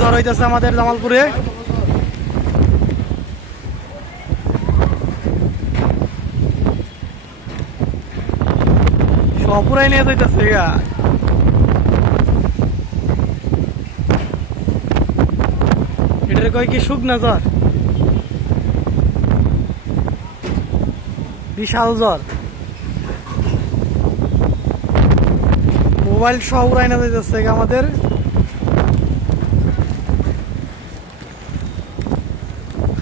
জ্বর হইতেছে আমাদের জামালপুরে। সপুরাই নিয়ে যাইতেছে গা। এটার কয় কি শুকনা জ্বর? বিশাল জ্বর। মোবাইল সহ উড়াই না যাইতেছে আমাদের।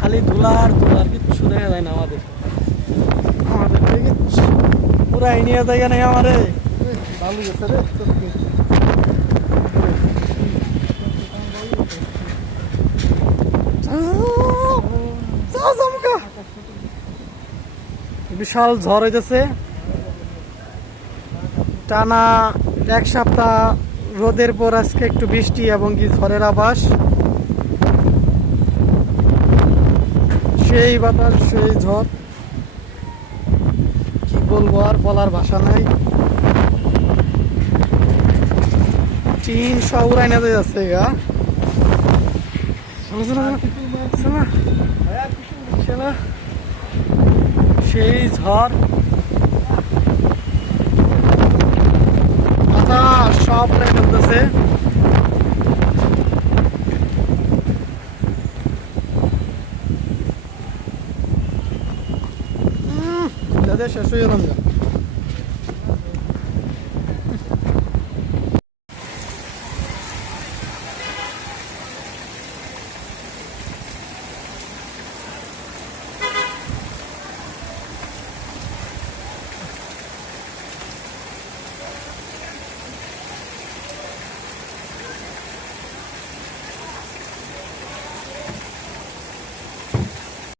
খালি ধুলার ধুলার কিচ্ছু দেখা যায় না আমাদের। পুরাই নিয়ে যায় নাই আমারে। ভালো গেছে রে বিশাল ঝড় হইতেছে। টানা এক সপ্তাহ রোদের পর আজকে একটু বৃষ্টি এবং কি ঝড়ের আবাস সেই বাতাস, সেই ঝড়। কি বলব, আর বলার ভাষা নাই। টিন সব উড়াই না যাচ্ছে গা। সেই ঝড়। মাথা সব উড়াই ফেলতেছে। Arkadaşlar şu yanımda.